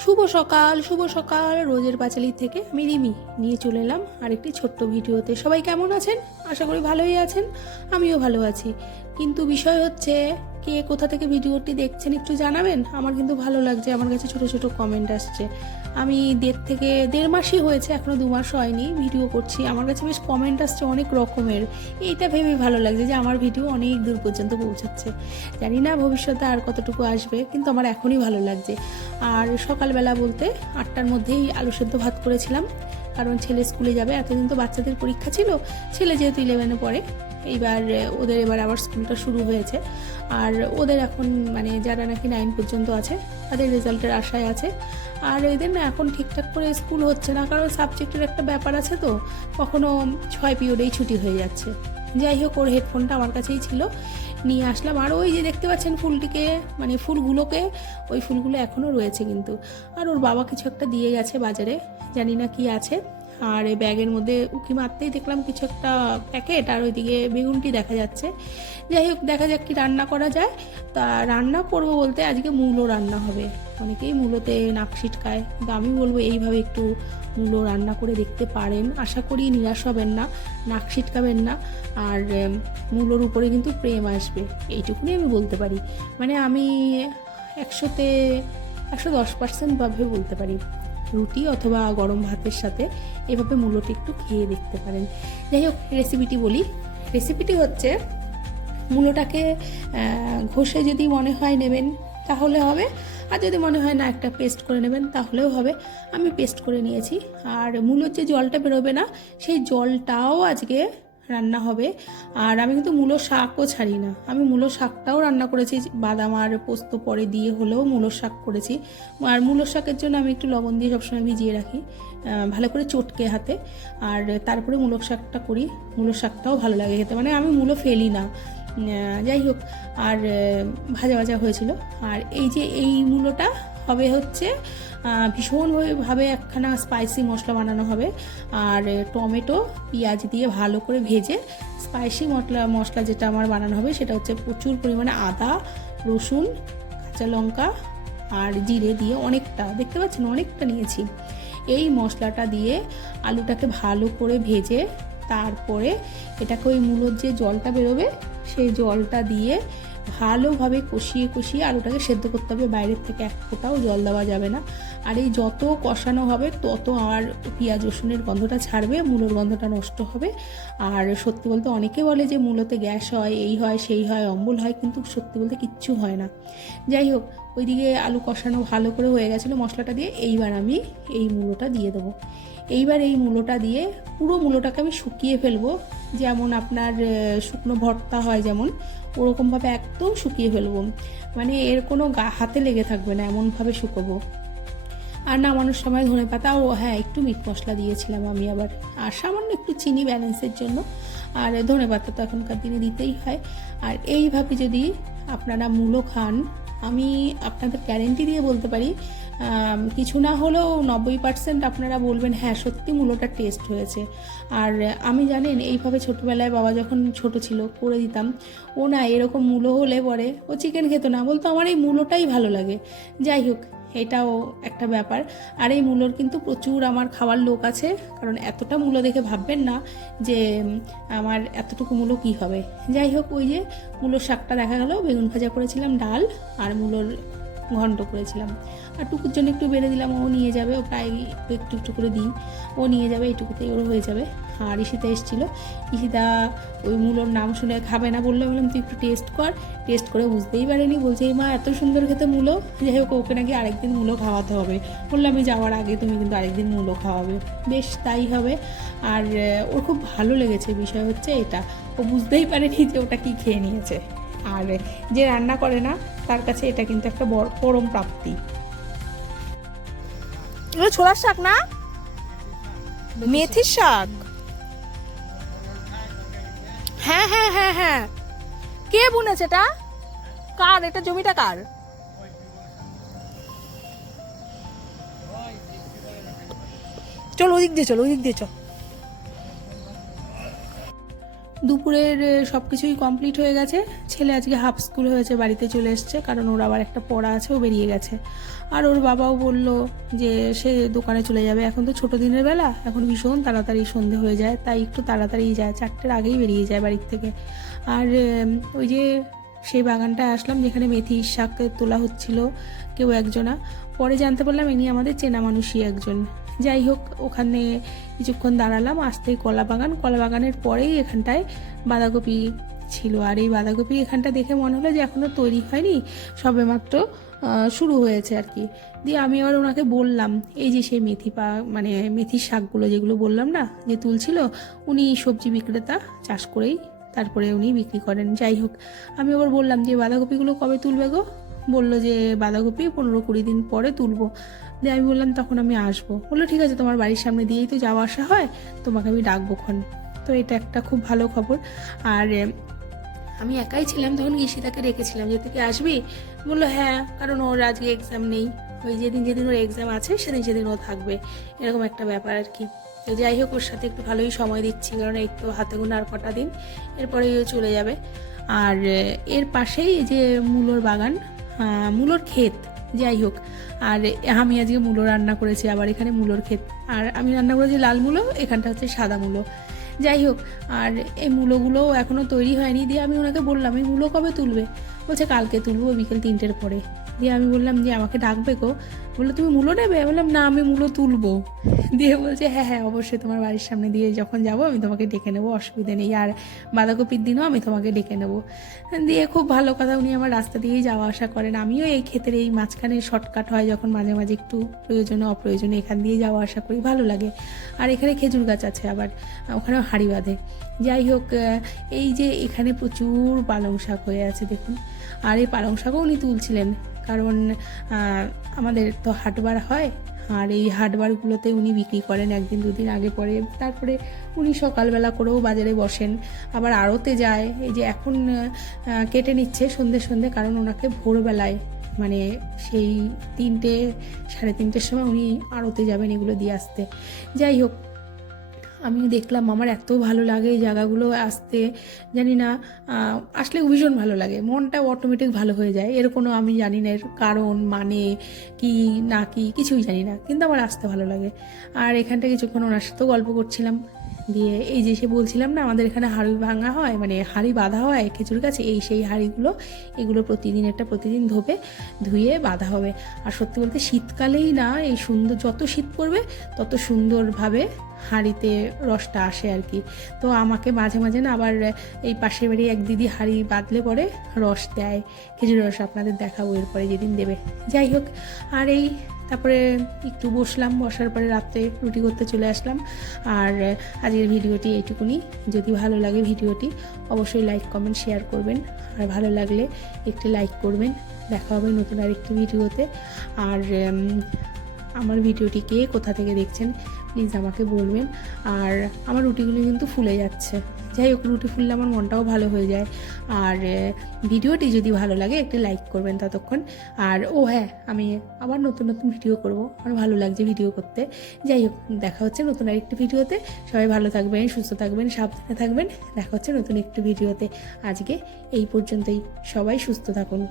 শুভ সকাল রোজের পাঁচালী থেকে আমি রিমি নিয়ে চলে এলাম আরেকটি ছোট্ট ভিডিওতে। সবাই কেমন আছেন? আশা করি ভালোই আছেন, আমিও ভালো আছি। কিন্তু বিষয় হচ্ছে, কে কোথা থেকে ভিডিওটি দেখছেন একটু জানাবেন। আমার কিন্তু ভালো লাগছে, আমার কাছে ছোট ছোট কমেন্ট আসছে। আমি দেড় মাসই হয়েছে, এখনও 2 মাস হয়নি ভিডিও করছি। আমার কাছে বেশ কমেন্ট আসছে অনেক রকমের। এইটা ভেবে ভালো লাগছে যে আমার ভিডিও অনেক দূর পর্যন্ত পৌঁছাচ্ছে। জানি না ভবিষ্যতে আর কতটুকু আসবে, কিন্তু আমার এখনই ভালো লাগছে। আর সকালবেলা বলতে 8টার মধ্যেই আলু সেদ্ধ ভাত করেছিলাম, কারণ ছেলে স্কুলে যাবে। এতদিন তো বাচ্চাদের পরীক্ষা ছিল, ছেলে যেহেতু 11-এ পড়ে, ওদের আবার স্কুলটা শুরু হয়েছে। আর ওদের এখন মানে যারা নাকি 9 পর্যন্ত আছে তাদের রেজাল্টের আশায় আছে। আর এদের না এখন ঠিকঠাক করে স্কুল হচ্ছে না, কারণ সাবজেক্টের একটা ব্যাপার আছে, তো কখনো 6 পিরিয়ডেই ছুটি হয়ে যাচ্ছে। যাই হোক, ওর হেডফোনটা আমার কাছেই ছিল, নিয়ে আসলাম। আর ওই যে দেখতে পাচ্ছেন ফুলটিকে, মানে ফুলগুলোকে, ওই ফুলগুলো এখনও রয়েছে কিন্তু। আর ওর বাবা কিছু একটা দিয়ে গেছে বাজারে, জানি না কি আছে। আর এই ব্যাগের মধ্যে উকি মারতেই দেখলাম কিছু একটা প্যাকেট, আর ওইদিকে বেগুনটি দেখা যাচ্ছে। যাই হোক, দেখা যাক কি রান্না করা যায়। তা রান্না করব বলতে আজকে মূলো রান্না হবে। অনেকেই মূলোতে নাক ছিটকায়, কিন্তু আমি বলবো এইভাবে একটু মূলো রান্না করে দেখতে পারেন। আশা করি নিরাশ হবেন না, নাক ছিটকাবেন না। আর মূলোর উপরে কিন্তু প্রেম আসবে, এইটুকুনি আমি বলতে পারি। মানে আমি 100-তে 110% ভাবে বলতে পারি। রুটি অথবা গরম ভাতের সাথে এভাবে মূলোটি একটু খেয়ে দেখতে পারেন। যাই হোক, রেসিপিটি বলি। রেসিপিটি হচ্ছে, মূলোটাকে ঘষে যদি মনে হয় নেবেন তাহলে হবে, আর যদি মনে হয় না একটা পেস্ট করে নেবেন তাহলেও হবে। আমি পেস্ট করে নিয়েছি। আর মূলোর যে জলটা বেরোবে না, সেই জলটাও আজকে রান্না হবে। আর আমি কিন্তু মূলো শাকও ছাড়ি না, আমি মূলো শাকটাও রান্না করেছি, বাদাম আর পোস্ত পরে দিয়ে হলেও মূলো শাক করেছি। আর মূলো শাকের জন্য আমি একটু লবণ দিয়ে সবসময় ভিজিয়ে রাখি, ভালো করে চটকে হাতে। আর তারপরে মূলো শাকটা করি। মূলো শাকটাও ভালো লাগে খেতে, মানে আমি মূলো ফেলি না। যাই হোক, আর ভাজা ভাজা হয়েছিল। আর এই মূলোটা হবে হচ্ছে ভীষণভাবে একখানা স্পাইসি মশলা বানানো হবে। আর টমেটো পেঁয়াজ দিয়ে ভালো করে ভেজে স্পাইসি মশলা যেটা আমার বানানো হবে সেটা হচ্ছে প্রচুর পরিমাণে আদা, রসুন, কাঁচা লঙ্কা আর জিরে দিয়ে অনেকটা, দেখতে পাচ্ছেন অনেকটা নিয়েছি। এই মশলাটা দিয়ে আলুটাকে ভালো করে ভেজে তারপরে এটাকে ওই মূলোর যে জলটা বেরোবে সেই জলটা দিয়ে ভালোভাবে কষিয়ে আলুটাকে সেদ্ধ করতে হবে। বাইরের থেকে এক ফোঁটাও জল দেওয়া যাবে না। আর এই যত কষানো হবে তত আমার পেঁয়াজ রসুনের গন্ধটা ছাড়বে, মূলোর গন্ধটা নষ্ট হবে। আর সত্যি বলতে অনেকে বলে যে মূলোতে গ্যাস হয়, এই হয় সেই হয়, অম্বল হয়, কিন্তু সত্যি বলতে কিচ্ছু হয় না। যাই হোক, ওইদিকে আলু কষানো ভালো করে হয়ে গেছিলো মশলাটা দিয়ে। এইবার আমি এই মূলোটা দিয়ে দেবো। এইবার এই মূলোটা দিয়ে পুরো মূলোটাকে আমি শুকিয়ে ফেলবো, যেমন আপনার শুকনো ভর্তা হয় যেমন, ওরকমভাবে একদম শুকিয়ে ফেলবো। মানে এর কোনো হাতে লেগে থাকবে না, এমনভাবে শুকোবো। আর নামানোর সময় ধনেপাতা, ও হ্যাঁ, একটু মিট মশলা দিয়েছিলাম আমি আবার, আর সামান্য একটু চিনি ব্যালেন্সের জন্য। আর ধনেপাতা তো এখনকার দিনে দিতেই হয়। আর এইভাবে যদি আপনারা মূলো খান, আমি আপনাদের গ্যারেন্টি দিয়ে বলতে পারি, কিছু না হলেও 90% আপনারা বলবেন হ্যাঁ সত্যি মূলোটা টেস্ট হয়েছে। আর আমি জানেন এইভাবে ছোটোবেলায় বাবা যখন ছোট ছিল করে দিতাম, ও না এরকম মূলো হলে পরে ও চিকেন খেত না, বলতো আমার এই মূলোটাই ভালো লাগে। যাই হোক, এটাও একটা ব্যাপার। আর এই মূলোর কিন্তু প্রচুর আমার খাওয়ার লোক আছে, কারণ এতটা মূলো দেখে ভাববেন না যে আমার এতটুকু মূলো কী হবে। যাই হোক, ওই যে মূলোর শাকটা দেখা গেল, বেগুন ভাজা করেছিলাম, ডাল আর মূলোর ঘন্ট করেছিলাম। আর টুকুর জন্য একটু বেড়ে দিলাম, ও নিয়ে যাবে, ও প্রায় একটু একটু করে দিই, ও নিয়ে যাবে, এইটুকুতেই ওরও হয়ে যাবে। আর ঈশিতা এসেছিলো, ঈশিতা ওই মূলোর নাম শুনে খাবে না বললে, বললাম তুই একটু টেস্ট কর। টেস্ট করে বুঝতেই পারেনি, বলছে এই মা এত সুন্দর খেতে মূলো। যাই হোক, ওকে নাকি আরেকদিন মূলো খাওয়াতে হবে। বললাম আমি যাওয়ার আগে তুমি কিন্তু আরেকদিন মূলো খাওয়াবে। বেশ তাই হবে। আর ওর খুব ভালো লেগেছে। বিষয় হচ্ছে এটা, ও বুঝতেই পারেনি যে ওটা কি খেয়ে নিয়েছে। আর যে রান্না করে না তার কাছে এটা কিন্তু একটা পরম প্রাপ্তি। ছোলার শাক না, মেথির শাক। হ্যাঁ হ্যাঁ হ্যাঁ হ্যাঁ, কে বুনেছে এটা? কার এটা? জমিটা কার? চল ওদিক দিয়ে চল, ওদিক দিয়ে চল। দুপুরের সব কিছুই কমপ্লিট হয়ে গেছে। ছেলে আজকে হাফ স্কুল হয়েছে, বাড়িতে চলে এসছে, কারণ ওর আবার একটা পড়া আছে, ও বেরিয়ে গেছে। আর ওর বাবাও বলল যে সে দোকানে চলে যাবে। এখন তো ছোটো দিনের বেলা, এখন ভীষণ তাড়াতাড়ি সন্ধে হয়ে যায়, তাই একটু তাড়াতাড়ি যায়, 4টের আগেই বেরিয়ে যায় বাড়ির থেকে। আর ওই যে সেই বাগানটায় আসলাম যেখানে মেথি শাক তোলা হচ্ছিল কেউ একজনা, পরে জানতে পারলাম ইনি আমাদের চেনা মানুষই একজন। যাই হোক, ওখানে কিছুক্ষণ দাঁড়ালাম, আসতেই কলা বাগানের পরেই এখানটায় বাঁধাকপি ছিল। আর এই বাঁধাকপি এখানটা দেখে মনে হলো যে এখনও তৈরি হয়নি, সবেমাত্র শুরু হয়েছে আর কি। দিয়ে আমি আবার ওনাকে বললাম, এই যে সেই মানে মেথির শাকগুলো যেগুলো বললাম না যে তুলছিল, উনি সবজি বিক্রেতা, চাষ করেই তারপরে উনি বিক্রি করেন। যাই হোক, আমি আবার বললাম যে বাঁধাকপিগুলো কবে তুলবে গো? বললো যে বাঁধাকপি 15-20 দিন পরে তুলবো। দিয়ে আমি বললাম তখন আমি আসবো। বললো ঠিক আছে, তোমার বাড়ির সামনে দিয়েই তো যাওয়া আসা হয়, তোমাকে আমি ডাকবো খন। তো এটা একটা খুব ভালো খবর। আর আমি একাই ছিলাম তখন, ঈশিতাকে রেখেছিলাম যে তুই কি আসবি? বললো হ্যাঁ, কারণ ওর আজকে এক্সাম নেই, ওই যেদিন ওর এক্সাম আছে সেদিন ও থাকবে, এরকম একটা ব্যাপার আর কি। তো যাই হোক, ওর সাথে একটু ভালোই সময় দিচ্ছি, কারণ এই তো হাতে গোনা আর কটা দিন, এরপরে ও চলে যাবে। আর এর পাশেই যে মূলোর বাগান, মূলোর ক্ষেত। যাই হোক, আর আমি আজকে মূলো রান্না করেছি, আবার এখানে মূলোর ক্ষেত। আর আমি রান্না করেছি লাল মূলো, এখানটা হচ্ছে সাদা মূলো। যাই হোক, আর এই মূলোগুলো এখনও তৈরি হয়নি। দিয়ে আমি ওনাকে বললাম এই মূলো কবে তুলবে? বলছে কালকে তুলবো, বিকেল 3টের পরে। দিয়ে আমি বললাম যে আমাকে ডাকবে গো? বললো তুমি মূলো নেবে? বললাম না, আমি মূলো তুলবো। দিয়ে বলছে হ্যাঁ হ্যাঁ অবশ্যই, তোমার বাড়ির সামনে দিয়ে যখন যাবো আমি তোমাকে ডেকে নেবো, অসুবিধা নেই, আর বাঁধাকপির দিনও আমি তোমাকে ডেকে নেবো। দিয়ে খুব ভালো কথা, উনি আমার রাস্তা দিয়েই যাওয়া আসা করেন। আমিও এই ক্ষেত্রে এই মাঝখানে শর্টকাট হয় যখন মাঝে মাঝে একটু প্রয়োজনে অপ্রয়োজনে এখান দিয়ে যাওয়া আসা করি, ভালো লাগে। আর এখানে খেজুর গাছ আছে, আবার ওখানেও হাঁড়ি বাঁধে। যাই হোক, এই যে এখানে প্রচুর পালং শাক হয়ে আছে দেখুন। আর এই পালং শাকও উনি তুলছিলেন, কারণ আমাদের তো হাটবার হয়, আর এই হাটবারগুলোতে উনি বিক্রি করেন 1-2 দিন আগে পরে। তারপরে উনি সকালবেলা করেও বাজারে বসেন, আবার আড়তে যায়। এই যে এখন কেটে নিচ্ছে সন্ধে, কারণ ওনাকে ভোরবেলায় মানে সেই 3টে-3:30টের সময় উনি আড়তে যাবেন এগুলো দিয়ে আসতে। যাই হোক, আমি দেখলাম, আমার এত ভালো লাগে এই জায়গাগুলো আসতে, জানি না, আসলে ভীষণ ভালো লাগে, মনটা অটোমেটিক ভালো হয়ে যায়। এর কোনো আমি জানি না এর কারণ মানে কি না কি, কিছুই জানি না, কিন্তু আমার আসতে ভালো লাগে। আর এখানটা কিছুক্ষণ ওনার সাথেও গল্প করছিলাম। দিয়ে এই যে সে বলছিলাম না আমাদের এখানে হাঁড়ি ভাঙা হয়, মানে হাঁড়ি বাঁধা হয় খেজুর গাছে, এই সেই হাঁড়িগুলো, এগুলো প্রতিদিন ধুয়ে বাঁধা হবে। আর সত্যি বলতে শীতকালেই না এই সুন্দর, যত শীত পড়বে তত সুন্দরভাবে হাঁড়িতে রসটা আসে আর কি। তো আমাকে মাঝে মাঝে না আবার এই পাশের বাড়ি এক দিদি হাঁড়ি বাঁধলে পরে রস দেয়, খেজুরের রস, আপনাদের দেখাবো এরপরে যেদিন দেবে। যাই হোক, আর এই তারপরে একটু বসার পরে রাত্রে রুটি করতে চলে আসলাম। আর আজকের ভিডিওটি এইটুকুনি। যদি ভালো লাগে ভিডিওটি অবশ্যই লাইক কমেন্ট শেয়ার করবেন, আর ভালো লাগলে একটি লাইক করবেন। দেখা হবে নতুন আরেকটি ভিডিওতে। আর আমার ভিডিওটি কে কোথা থেকে দেখছেন প্লিজ আমাকে বলবেন। আর আমার রুটিগুলো কিন্তু ফুলে যাচ্ছে, যাই হোক, রুটি ফুললে আমার মনটাও ভালো হয়ে যায়। আর ভিডিওটি যদি ভালো লাগে একটু লাইক করবেন ততক্ষণ। আর হ্যাঁ, আমি আবার নতুন ভিডিও করব, আমার ভালো লাগছে ভিডিও করতে। যাই হোক, দেখা হচ্ছে নতুন আরেকটি ভিডিওতে। সবাই ভালো থাকবেন, সুস্থ থাকবেন, সাবধানে থাকবেন। দেখা হচ্ছে নতুন একটি ভিডিওতে। আজকে এই পর্যন্তই, সবাই সুস্থ থাকুন।